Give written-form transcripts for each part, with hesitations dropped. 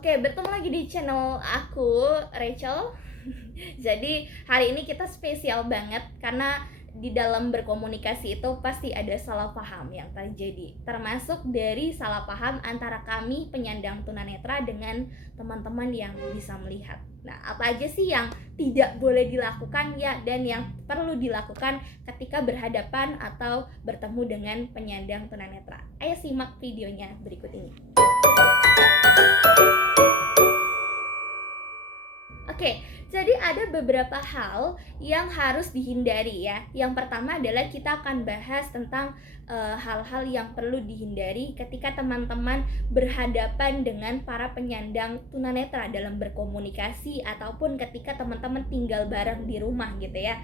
Oke, bertemu lagi di channel aku, Rachel. Jadi hari ini kita spesial banget karena di dalam berkomunikasi itu pasti ada salah paham yang terjadi. Termasuk dari salah paham antara kami penyandang tunanetra dengan teman-teman yang bisa melihat. Nah, apa aja sih yang tidak boleh dilakukan ya dan yang perlu dilakukan ketika berhadapan atau bertemu dengan penyandang tunanetra? Ayo simak videonya berikut ini. Oke, jadi ada beberapa hal yang harus dihindari ya. Yang pertama adalah kita akan bahas tentang hal-hal yang perlu dihindari ketika teman-teman berhadapan dengan para penyandang tunanetra dalam berkomunikasi ataupun ketika teman-teman tinggal bareng di rumah gitu ya.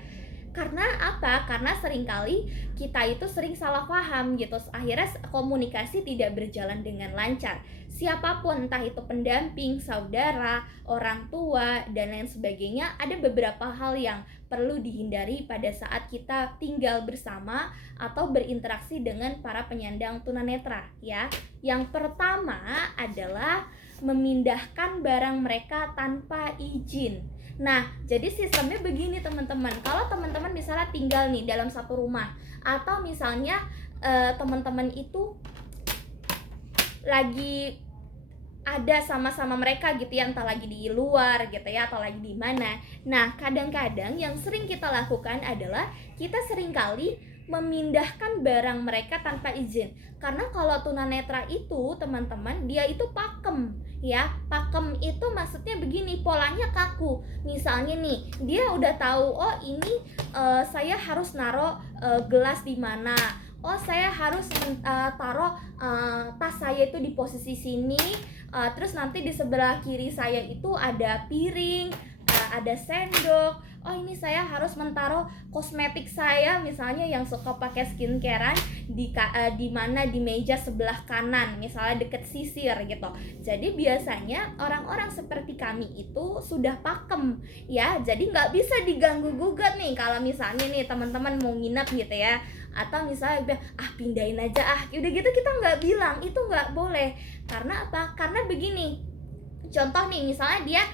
Karena apa? Karena seringkali kita itu sering salah paham gitu. Akhirnya komunikasi tidak berjalan dengan lancar. Siapapun, entah itu pendamping, saudara, orang tua, dan lain sebagainya, ada beberapa hal yang perlu dihindari pada saat kita tinggal bersama atau berinteraksi dengan para penyandang tunanetra ya. Yang pertama adalah memindahkan barang mereka tanpa izin. Nah, jadi sistemnya begini teman-teman. Kalau teman-teman misalnya tinggal nih dalam satu rumah, atau misalnya teman-teman itu lagi ada sama-sama mereka gitu ya, entah lagi di luar gitu ya, atau lagi di mana. Nah, kadang-kadang yang sering kita lakukan adalah kita seringkali memindahkan barang mereka tanpa izin. Karena kalau tunanetra itu teman-teman, dia itu pakem ya. Pakem itu maksudnya begini, polanya kaku. Misalnya nih, dia udah tahu, oh ini saya harus naruh gelas di mana. Oh, saya harus taruh tas saya itu di posisi sini. Terus nanti di sebelah kiri saya itu ada piring, ada sendok. Oh, ini saya harus menaruh kosmetik saya misalnya yang suka pakai skincarean di mana di meja sebelah kanan, misalnya deket sisir gitu. Jadi biasanya orang-orang seperti kami itu sudah pakem ya. Jadi nggak bisa diganggu gugat nih kalau misalnya nih teman-teman mau nginep gitu ya, atau misalnya pindahin aja udah gitu kita nggak bilang, itu nggak boleh. Karena apa? Karena begini, contoh nih misalnya dia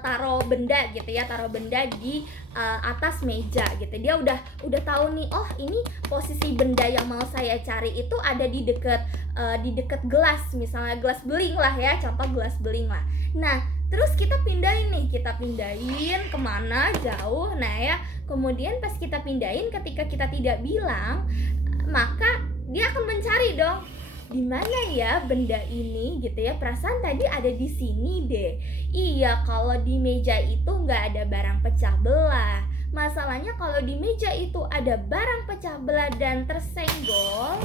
taruh benda gitu ya, taruh benda di atas meja gitu. Dia udah tahu nih, oh ini posisi benda yang mau saya cari itu ada di deket gelas, misalnya gelas beling lah ya, contoh gelas beling lah. Nah, terus kita pindahin kemana jauh. Nah ya, kemudian pas kita pindahin, ketika kita tidak bilang, maka dia akan mencari dong, di mana ya benda ini gitu ya, perasaan tadi ada di sini deh. Iya, kalau di meja itu nggak ada barang pecah belah. Masalahnya kalau di meja itu ada barang pecah belah dan tersenggol,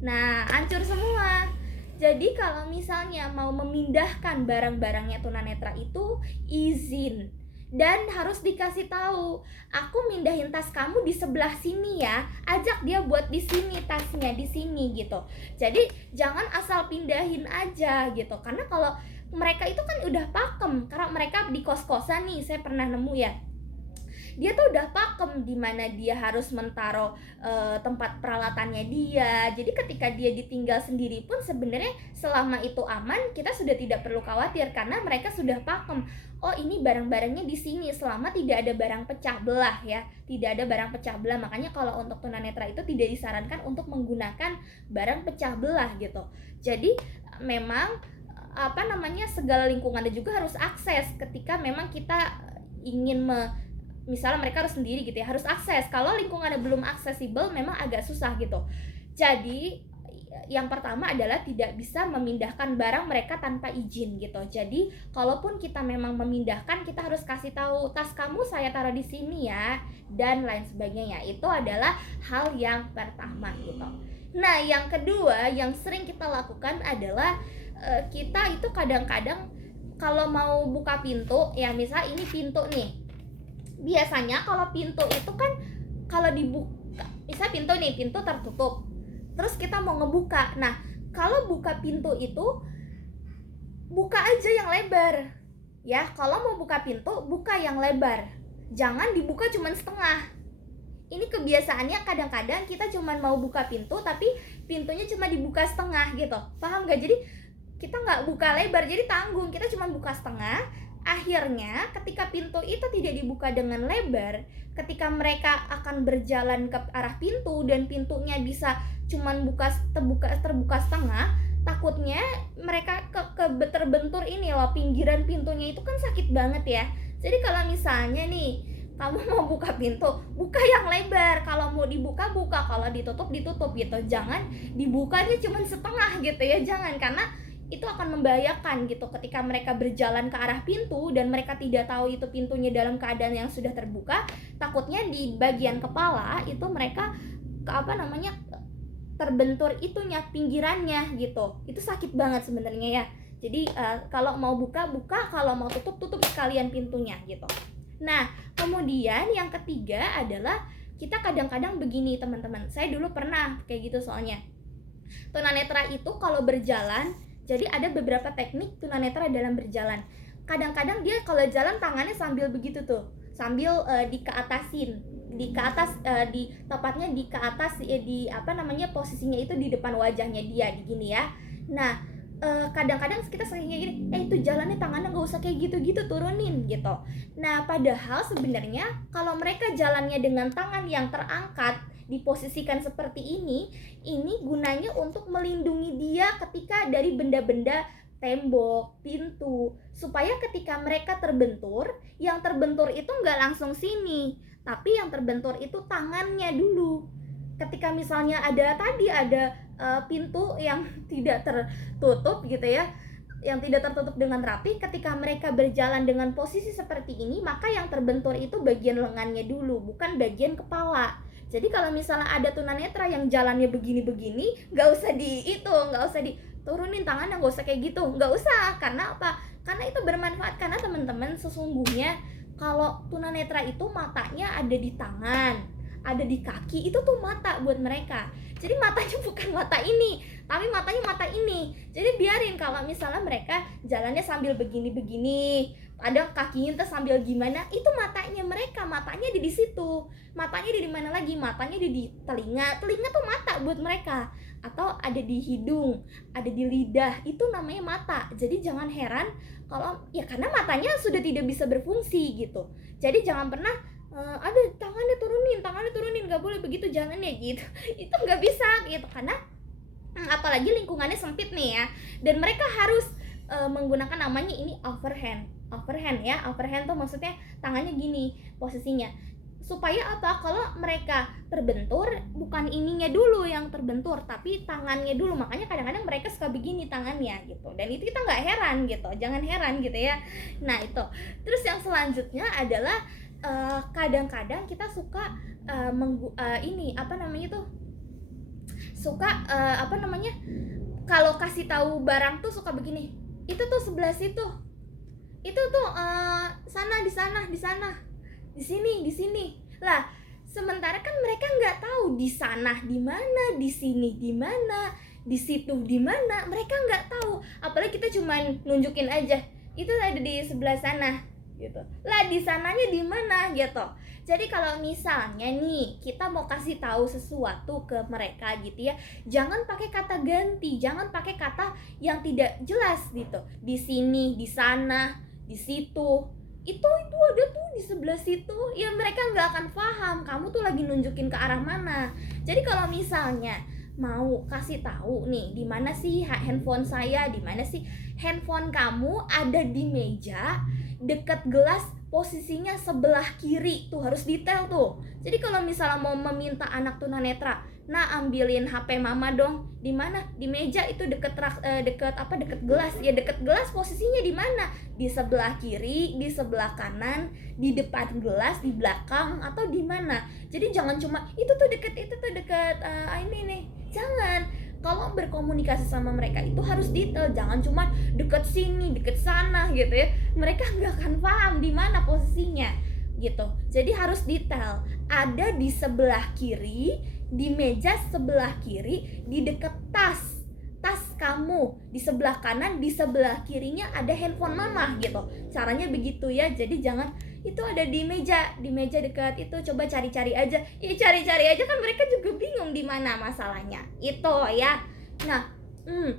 nah hancur semua. Jadi kalau misalnya mau memindahkan barang-barangnya tunanetra itu izin, dan harus dikasih tahu, aku mindahin tas kamu di sebelah sini ya, ajak dia buat di sini tasnya, di sini gitu. Jadi jangan asal pindahin aja gitu, karena kalau mereka itu kan udah pakem, karena mereka di kos-kosan nih, saya pernah nemu ya, dia tuh udah pakem di mana dia harus menaruh tempat peralatannya dia. Jadi ketika dia ditinggal sendiri pun sebenarnya selama itu aman, kita sudah tidak perlu khawatir karena mereka sudah pakem. Oh, ini barang-barangnya di sini selama tidak ada barang pecah belah ya. Tidak ada barang pecah belah. Makanya kalau untuk tunanetra itu tidak disarankan untuk menggunakan barang pecah belah gitu. Jadi memang segala lingkungannya juga harus akses ketika memang kita ingin misalnya mereka harus sendiri gitu ya, harus akses. Kalau lingkungannya belum aksesibel memang agak susah gitu. Jadi yang pertama adalah tidak bisa memindahkan barang mereka tanpa izin gitu. Jadi kalaupun kita memang memindahkan, kita harus kasih tahu, tas kamu saya taruh di sini ya, dan lain sebagainya. Itu adalah hal yang pertama gitu. Nah, yang kedua yang sering kita lakukan adalah kita itu kadang-kadang kalau mau buka pintu ya, misalnya ini pintu nih, biasanya kalau pintu itu kan kalau dibuka, misalnya pintu tertutup, terus kita mau ngebuka. Nah, kalau buka pintu itu buka aja yang lebar ya. Kalau mau buka pintu, buka yang lebar, jangan dibuka cuma setengah. Ini kebiasaannya kadang-kadang kita cuma mau buka pintu tapi pintunya cuma dibuka setengah gitu, paham gak? Jadi kita nggak buka lebar, jadi tanggung, kita cuma buka setengah. Akhirnya ketika pintu itu tidak dibuka dengan lebar, ketika mereka akan berjalan ke arah pintu dan pintunya bisa cuman terbuka setengah, takutnya mereka terbentur ini loh, pinggiran pintunya itu kan sakit banget ya. Jadi kalau misalnya nih kamu mau buka pintu, buka yang lebar. Kalau mau dibuka, buka. Kalau ditutup gitu. Jangan dibukanya cuma setengah gitu ya, jangan. Karena itu akan membahayakan gitu ketika mereka berjalan ke arah pintu dan mereka tidak tahu itu pintunya dalam keadaan yang sudah terbuka. Takutnya di bagian kepala itu mereka terbentur itunya, pinggirannya gitu. Itu sakit banget sebenarnya ya. Jadi kalau mau buka, kalau mau tutup sekalian pintunya gitu. Nah, kemudian yang ketiga adalah kita kadang-kadang begini teman-teman. Saya dulu pernah kayak gitu soalnya. Tunanetra itu kalau berjalan, jadi ada beberapa teknik tunanetra dalam berjalan. Kadang-kadang dia kalau jalan tangannya sambil begitu tuh, sambil tepatnya di ke atas posisinya itu di depan wajahnya dia gini ya. Nah, kadang-kadang kita seringnya gini, itu jalannya tangannya nggak usah kayak gitu-gitu, turunin gitu. Nah, padahal sebenarnya kalau mereka jalannya dengan tangan yang terangkat, diposisikan seperti ini gunanya untuk melindungi dia ketika dari benda-benda tembok, pintu, supaya ketika mereka terbentur, yang terbentur itu nggak langsung sini, tapi yang terbentur itu tangannya dulu. Ketika misalnya ada pintu yang tidak tertutup gitu ya, yang tidak tertutup dengan rapi, ketika mereka berjalan dengan posisi seperti ini, maka yang terbentur itu bagian lengannya dulu, bukan bagian kepala. Jadi kalau misalnya ada tunanetra yang jalannya begini-begini, nggak usah diturunin tangannya, nggak usah kayak gitu, nggak usah. Karena apa? Karena itu bermanfaat. Karena teman-teman sesungguhnya kalau tunanetra itu matanya ada di tangan, ada di kaki, itu tuh mata buat mereka. Jadi matanya bukan mata ini, tapi matanya mata ini. Jadi biarin kalau misalnya mereka jalannya sambil begini-begini, ada kakinya tuh sambil gimana, itu matanya mereka, matanya ada di situ. Matanya ada di mana lagi? Matanya ada di telinga. Telinga tuh mata buat mereka. Atau ada di hidung, ada di lidah, itu namanya mata. Jadi jangan heran kalau ya karena matanya sudah tidak bisa berfungsi gitu. Jadi jangan pernah ada tangannya turunin, nggak boleh begitu jalannya gitu. Itu nggak bisa gitu, karena apalagi lingkungannya sempit nih ya, dan mereka harus menggunakan namanya ini overhand ya. Overhand tuh maksudnya tangannya gini posisinya, supaya apa? Kalau mereka terbentur, bukan ininya dulu yang terbentur, tapi tangannya dulu. Makanya kadang-kadang mereka suka begini tangannya gitu, dan itu kita nggak heran gitu, jangan heran gitu ya. Nah itu. Terus yang selanjutnya adalah kadang-kadang kita suka kalau kasih tahu barang tuh suka begini, itu tuh sebelah situ, itu tuh sana, di sana, di sini lah. Sementara kan mereka nggak tahu di sana di mana, di sini di mana, di situ di mana, mereka nggak tahu. Apalagi kita cuman nunjukin aja, itu ada di sebelah sana gitu lah, di sananya di mana gitu. Jadi kalau misalnya nih kita mau kasih tahu sesuatu ke mereka gitu ya, jangan pakai kata ganti, jangan pakai kata yang tidak jelas gitu. Di sini, di sana, di situ, itu ada tuh di sebelah situ, ya mereka nggak akan paham kamu tuh lagi nunjukin ke arah mana. Jadi kalau misalnya mau kasih tahu nih, di mana sih handphone saya, di mana sih handphone kamu, ada di meja dekat gelas, posisinya sebelah kiri tuh, harus detail tuh. Jadi kalau misalnya mau meminta anak tunanetra, nah ambilin HP mama dong, di mana? Di meja itu dekat gelas. Ya dekat gelas posisinya di mana? Di sebelah kiri, di sebelah kanan, di depan gelas, di belakang, atau di mana? Jadi jangan cuma itu tuh dekat ini nih. Jangan. Kalau berkomunikasi sama mereka itu harus detail, jangan cuma deket sini, deket sana gitu ya. Mereka nggak akan paham di mana posisinya gitu. Jadi harus detail. Ada di sebelah kiri, di meja sebelah kiri, di deket tas kamu, di sebelah kanan, di sebelah kirinya ada handphone mama gitu. Caranya begitu ya. Jadi jangan itu ada di meja dekat itu, coba cari-cari aja. Ya cari-cari aja kan mereka juga bingung di mana masalahnya. Itu ya. Nah,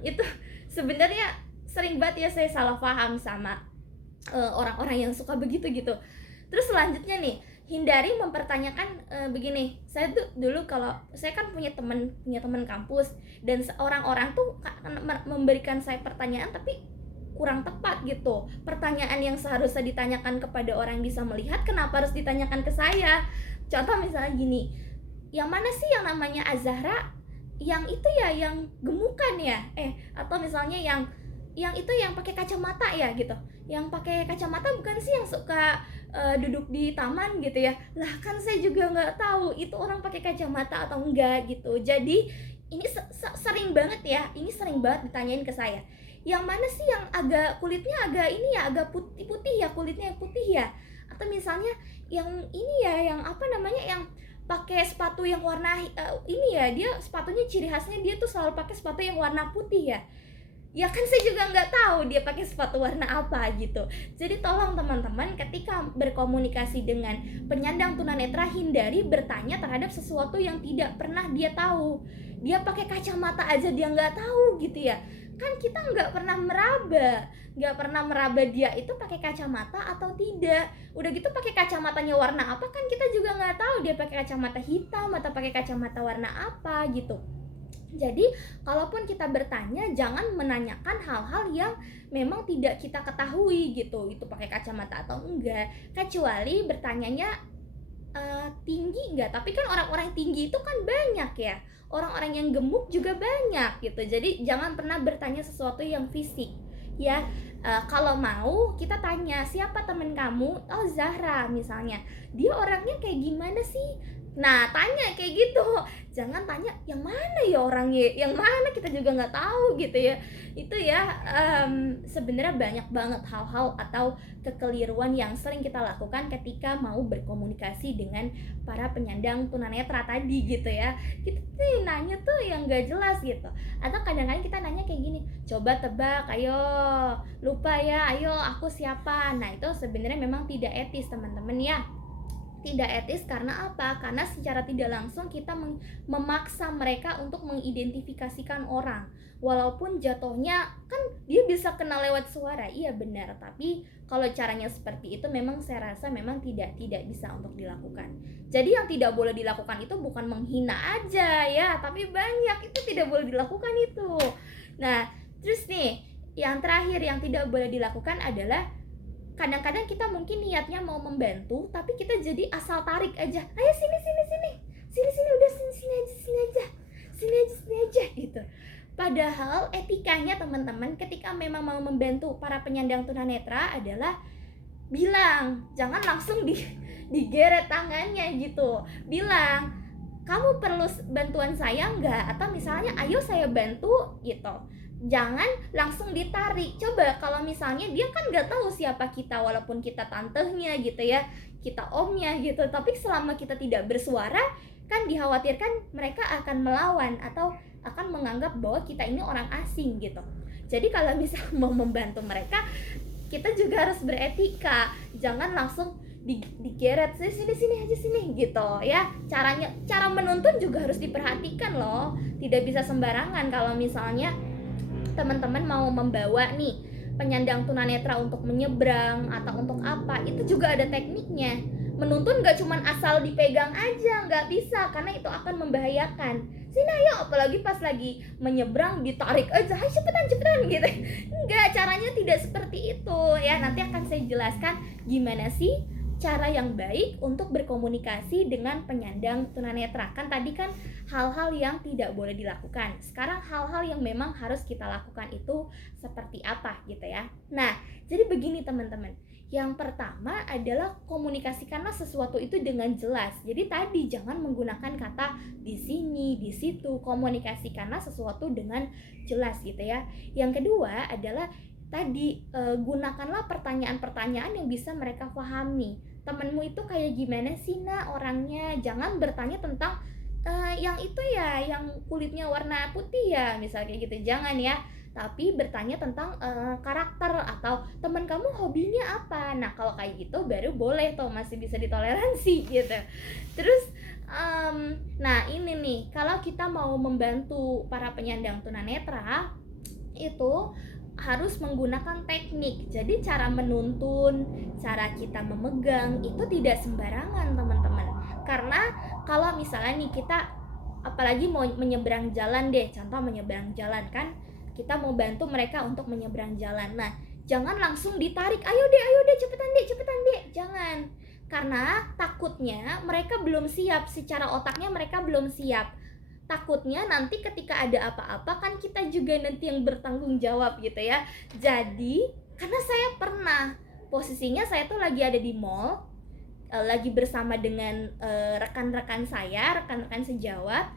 itu sebenarnya sering banget ya saya salah paham sama orang-orang yang suka begitu gitu. Terus selanjutnya nih, hindari mempertanyakan begini. Saya tuh dulu kalau saya kan punya teman kampus, dan orang-orang tuh memberikan saya pertanyaan tapi kurang tepat gitu. Pertanyaan yang seharusnya ditanyakan kepada orang yang bisa melihat, kenapa harus ditanyakan ke saya? Contoh misalnya gini, yang mana sih yang namanya Azahra? Yang itu ya, yang gemukan ya? Atau misalnya yang itu yang pakai kacamata ya gitu. Yang pakai kacamata bukan sih yang suka duduk di taman gitu ya? Lah kan saya juga nggak tahu itu orang pakai kacamata atau enggak gitu. Jadi ini sering banget ya, ini sering banget ditanyain ke saya. Yang mana sih yang agak kulitnya agak ini ya, agak putih ya, kulitnya yang putih ya? Atau misalnya yang ini ya, yang apa namanya, yang pakai sepatu yang warna ini ya, dia sepatunya ciri khasnya dia tuh selalu pakai sepatu yang warna putih ya. Ya kan saya juga nggak tahu dia pakai sepatu warna apa gitu. Jadi tolong teman-teman, ketika berkomunikasi dengan penyandang tunanetra, hindari bertanya terhadap sesuatu yang tidak pernah dia tahu. Dia pakai kacamata aja dia nggak tahu gitu ya. Kan kita nggak pernah meraba dia itu pakai kacamata atau tidak. Udah gitu pakai kacamatanya warna apa kan kita juga nggak tahu, dia pakai kacamata hitam atau pakai kacamata warna apa gitu. Jadi kalaupun kita bertanya, jangan menanyakan hal-hal yang memang tidak kita ketahui gitu, itu pakai kacamata atau enggak. Kecuali bertanyanya tinggi enggak, tapi kan orang-orang tinggi itu kan banyak ya, orang-orang yang gemuk juga banyak gitu. Jadi jangan pernah bertanya sesuatu yang fisik ya. Kalau mau kita tanya, siapa temen kamu? Oh, Zahra misalnya, dia orangnya kayak gimana sih? Nah, tanya kayak gitu. Jangan tanya yang mana ya orangnya, yang mana kita juga nggak tahu gitu ya. Itu ya, sebenarnya banyak banget hal-hal atau kekeliruan yang sering kita lakukan ketika mau berkomunikasi dengan para penyandang tunanetra tadi gitu ya. Kita tuh nanya tuh yang nggak jelas gitu. Atau kadang-kadang kita nanya kayak gini, coba tebak, ayo, lupa ya, ayo aku siapa. Nah, itu sebenarnya memang tidak etis teman-teman ya. Tidak etis karena apa? Karena secara tidak langsung kita memaksa mereka untuk mengidentifikasikan orang. Walaupun jatuhnya kan dia bisa kenal lewat suara, iya benar. Tapi kalau caranya seperti itu memang saya rasa memang tidak bisa untuk dilakukan. Jadi yang tidak boleh dilakukan itu bukan menghina aja ya, tapi banyak itu tidak boleh dilakukan itu. Nah, terus nih, yang terakhir yang tidak boleh dilakukan adalah kadang-kadang kita mungkin niatnya mau membantu, tapi kita jadi asal tarik aja. Ayo sini udah sini aja gitu. Padahal etikanya teman-teman, ketika memang mau membantu para penyandang tunanetra adalah bilang, jangan langsung digeret tangannya gitu. Bilang, kamu perlu bantuan saya nggak? Atau misalnya, ayo saya bantu gitu. Jangan langsung ditarik. Coba kalau misalnya dia kan nggak tahu siapa kita, walaupun kita tantenya gitu ya, kita omnya gitu, tapi selama kita tidak bersuara kan dikhawatirkan mereka akan melawan atau akan menganggap bahwa kita ini orang asing gitu. Jadi kalau misal mau membantu mereka, kita juga harus beretika. Jangan langsung digeret sini aja gitu ya. Cara menuntun juga harus diperhatikan loh. Tidak bisa sembarangan. Kalau misalnya teman-teman mau membawa nih penyandang tunanetra untuk menyeberang atau untuk apa, itu juga ada tekniknya. Menuntun gak cuman asal dipegang aja, gak bisa, karena itu akan membahayakan. Sini ayo, apalagi pas lagi menyeberang ditarik aja, ayo cepetan gitu. Enggak, caranya tidak seperti itu ya. Nanti akan saya jelaskan gimana sih cara yang baik untuk berkomunikasi dengan penyandang tunanetra. Kan tadi kan hal-hal yang tidak boleh dilakukan. Sekarang hal-hal yang memang harus kita lakukan itu seperti apa gitu ya. Nah, jadi begini teman-teman. Yang pertama adalah komunikasikanlah sesuatu itu dengan jelas. Jadi tadi jangan menggunakan kata di sini, di situ. Komunikasikanlah sesuatu dengan jelas gitu ya. Yang kedua adalah tadi gunakanlah pertanyaan-pertanyaan yang bisa mereka pahami. Temenmu itu kayak gimana sih nak orangnya? Jangan bertanya tentang yang itu ya, yang kulitnya warna putih ya, misalnya kayak gitu. Jangan ya. Tapi bertanya tentang karakter atau teman kamu hobinya apa. Nah, kalau kayak gitu baru boleh tuh, masih bisa ditoleransi gitu. Terus nah ini nih, kalau kita mau membantu para penyandang tunanetra itu harus menggunakan teknik. Jadi cara menuntun, cara kita memegang itu tidak sembarangan teman-teman. Karena kalau misalnya nih kita apalagi mau menyeberang jalan deh, contoh menyeberang jalan kan, kita mau bantu mereka untuk menyeberang jalan. Nah, jangan langsung ditarik, ayo deh, cepetan deh, jangan. Karena takutnya mereka belum siap, secara otaknya mereka belum siap. Takutnya nanti ketika ada apa-apa kan kita juga nanti yang bertanggung jawab gitu ya. Jadi karena saya pernah posisinya saya tuh lagi ada di mall, lagi bersama dengan rekan-rekan saya, rekan-rekan sejawat.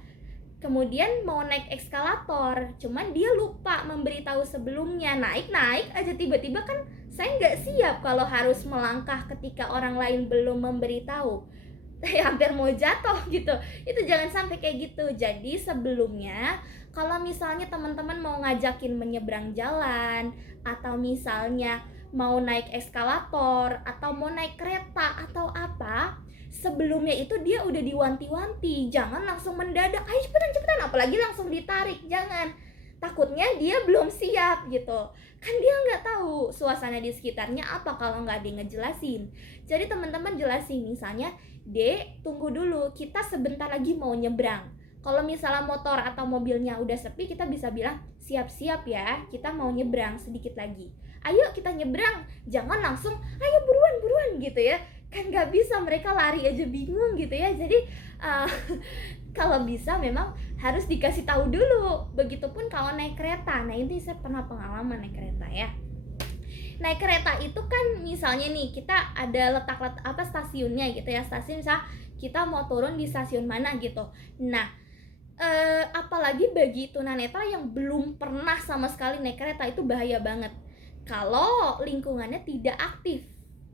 Kemudian mau naik eskalator, cuman dia lupa memberitahu sebelumnya. Naik aja tiba-tiba kan saya nggak siap kalau harus melangkah ketika orang lain belum memberitahu. Hampir mau jatuh gitu. Itu jangan sampai kayak gitu. Jadi sebelumnya kalau misalnya teman-teman mau ngajakin menyeberang jalan, atau misalnya mau naik eskalator, atau mau naik kereta atau apa, sebelumnya itu dia udah diwanti-wanti. Jangan langsung mendadak, ayo cepetan, apalagi langsung ditarik, jangan. Takutnya dia belum siap gitu. Kan dia nggak tahu suasana di sekitarnya apa kalau nggak ada yang ngejelasin. Jadi teman-teman jelasin, misalnya, Dek, tunggu dulu, kita sebentar lagi mau nyebrang. Kalau misalnya motor atau mobilnya udah sepi, kita bisa bilang, siap-siap ya, kita mau nyebrang sedikit lagi. Ayo kita nyebrang, jangan langsung, ayo buruan gitu ya. Kan gak bisa, mereka lari aja bingung gitu ya. Jadi kalau bisa memang harus dikasih tahu dulu. Begitupun kalau naik kereta. Nah ini saya pernah pengalaman naik kereta ya. Naik kereta itu kan misalnya nih kita ada letak stasiunnya gitu ya, stasiun misal kita mau turun di stasiun mana gitu. Nah apalagi bagi tunanetra yang belum pernah sama sekali naik kereta, itu bahaya banget kalau lingkungannya tidak aktif.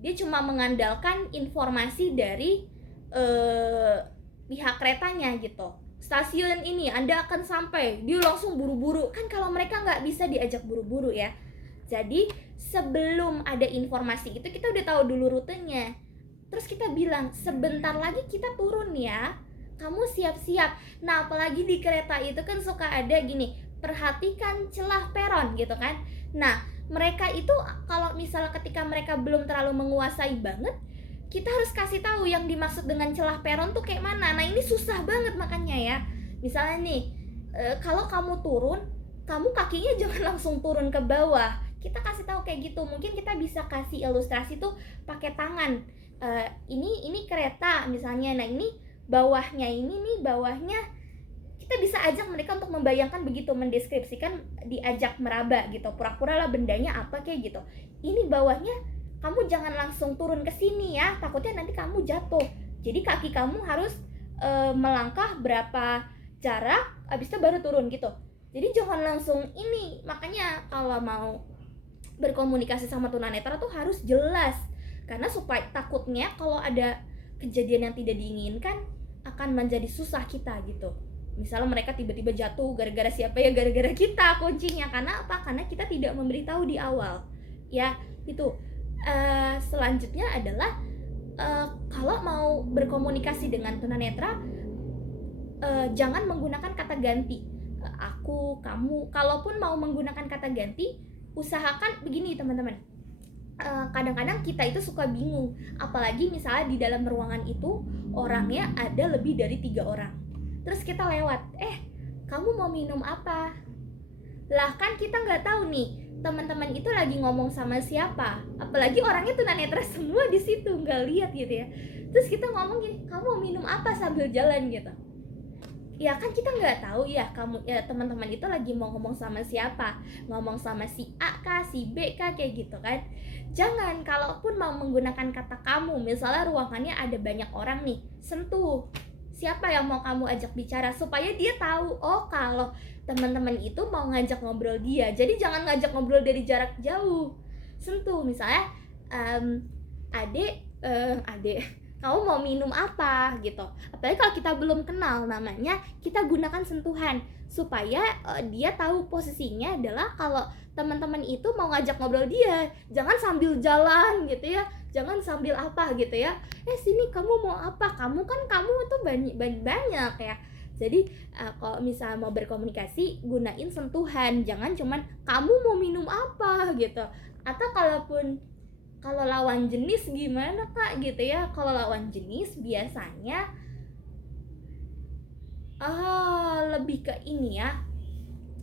Dia cuma mengandalkan informasi dari pihak keretanya gitu. Stasiun ini Anda akan sampai, dia langsung buru-buru. Kan kalau mereka nggak bisa diajak buru-buru ya. Jadi sebelum ada informasi itu kita udah tahu dulu rutenya. Terus kita bilang, sebentar lagi kita turun ya, kamu siap-siap. Nah apalagi di kereta itu kan suka ada gini, perhatikan celah peron gitu kan. Nah mereka itu kalau misalnya ketika mereka belum terlalu menguasai banget, kita harus kasih tahu yang dimaksud dengan celah peron tuh kayak mana. Nah ini susah banget makanya ya. Misalnya nih, kalau kamu turun, kamu kakinya jangan langsung turun ke bawah. Kita kasih tahu kayak gitu. Mungkin kita bisa kasih ilustrasi tuh pakai tangan. Ini kereta misalnya. Nah ini bawahnya, kita bisa ajak mereka untuk membayangkan begitu, mendeskripsikan, diajak meraba gitu. Pura-pura lah bendanya apa kayak gitu. Ini bawahnya, kamu jangan langsung turun ke sini ya, takutnya nanti kamu jatuh. Jadi kaki kamu harus melangkah berapa jarak, abis itu baru turun gitu. Jadi jangan langsung ini. Makanya kalau mau berkomunikasi sama tunanetra tuh harus jelas, karena supaya takutnya kalau ada kejadian yang tidak diinginkan akan menjadi susah kita gitu. Misalnya mereka tiba-tiba jatuh gara-gara siapa ya, gara-gara kita kuncinya. Karena apa? Karena kita tidak memberitahu di awal ya. Itu selanjutnya adalah kalau mau berkomunikasi dengan tunanetra, jangan menggunakan kata ganti, aku, kamu. Kalaupun mau menggunakan kata ganti, usahakan begini teman-teman. Kadang-kadang kita itu suka bingung, apalagi misalnya di dalam ruangan itu orangnya ada lebih dari 3 orang. Terus kita lewat, kamu mau minum apa? Lah kan kita nggak tahu nih teman-teman itu lagi ngomong sama siapa, apalagi orangnya tunanetra semua di situ, nggak lihat gitu ya. Terus kita ngomong gini, kamu mau minum apa sambil jalan gitu. Ya kan kita nggak tahu ya, teman-teman itu lagi mau ngomong sama siapa, ngomong sama si A kah, si B kah, kayak gitu kan. Jangan, kalaupun mau menggunakan kata kamu, misalnya ruangannya ada banyak orang nih, sentuh siapa yang mau kamu ajak bicara, supaya dia tahu, oh kalau teman-teman itu mau ngajak ngobrol dia. Jadi jangan ngajak ngobrol dari jarak jauh, sentuh. Misalnya adek, kamu mau minum apa gitu. Apalagi kalau kita belum kenal namanya, kita gunakan sentuhan supaya dia tahu posisinya adalah kalau teman-teman itu mau ngajak ngobrol dia. Jangan sambil jalan gitu ya, jangan sambil apa gitu ya, sini kamu mau apa, kamu tuh banyak ya. Jadi kalau misalnya mau berkomunikasi, gunain sentuhan, jangan cuman kamu mau minum apa gitu. Atau kalau lawan jenis gimana kak gitu ya. Kalau lawan jenis biasanya lebih ke ini ya,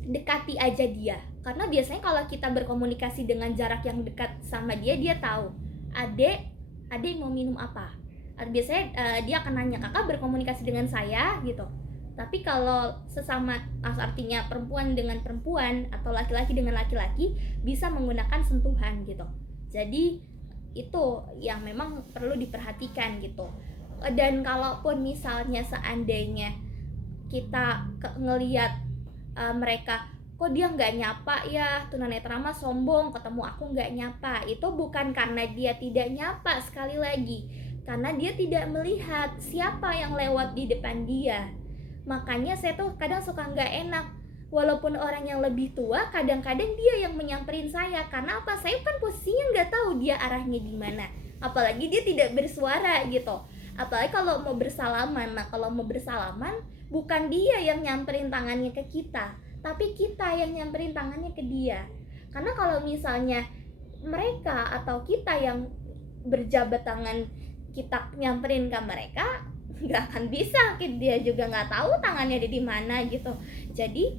dekati aja dia. Karena biasanya kalau kita berkomunikasi dengan jarak yang dekat sama dia, dia tahu adek mau minum apa. Biasanya dia akan nanya, kakak berkomunikasi dengan saya gitu. Tapi kalau sesama, artinya perempuan dengan perempuan atau laki-laki dengan laki-laki, bisa menggunakan sentuhan gitu. Jadi itu yang memang perlu diperhatikan gitu. Dan kalaupun misalnya seandainya kita ngelihat mereka, kok dia nggak nyapa ya, tunanetra mah sombong, ketemu aku nggak nyapa, itu bukan karena dia tidak nyapa, sekali lagi karena dia tidak melihat siapa yang lewat di depan dia. Makanya saya tuh kadang suka nggak enak, walaupun orang yang lebih tua, kadang-kadang dia yang menyamperin saya. Karena apa? Saya kan posisinya nggak tahu dia arahnya di mana, apalagi dia tidak bersuara gitu. Apalagi kalau mau bersalaman. Nah kalau mau bersalaman, bukan dia yang nyamperin tangannya ke kita, tapi kita yang nyamperin tangannya ke dia. Karena kalau misalnya mereka atau kita yang berjabat tangan, kita nyamperin ke mereka, nggak akan bisa, dia juga nggak tahu tangannya ada di mana gitu. Jadi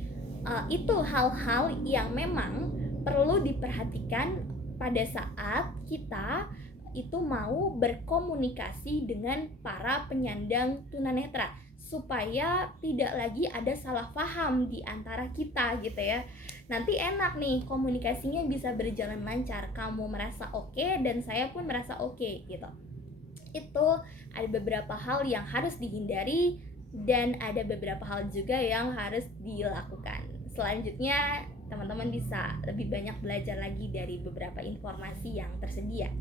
itu hal-hal yang memang perlu diperhatikan pada saat kita itu mau berkomunikasi dengan para penyandang tunanetra, supaya tidak lagi ada salah paham di antara kita gitu ya. Nanti enak nih, komunikasinya bisa berjalan lancar, kamu merasa oke dan saya pun merasa oke gitu. Itu ada beberapa hal yang harus dihindari dan ada beberapa hal juga yang harus dilakukan. Selanjutnya teman-teman bisa lebih banyak belajar lagi dari beberapa informasi yang tersedia.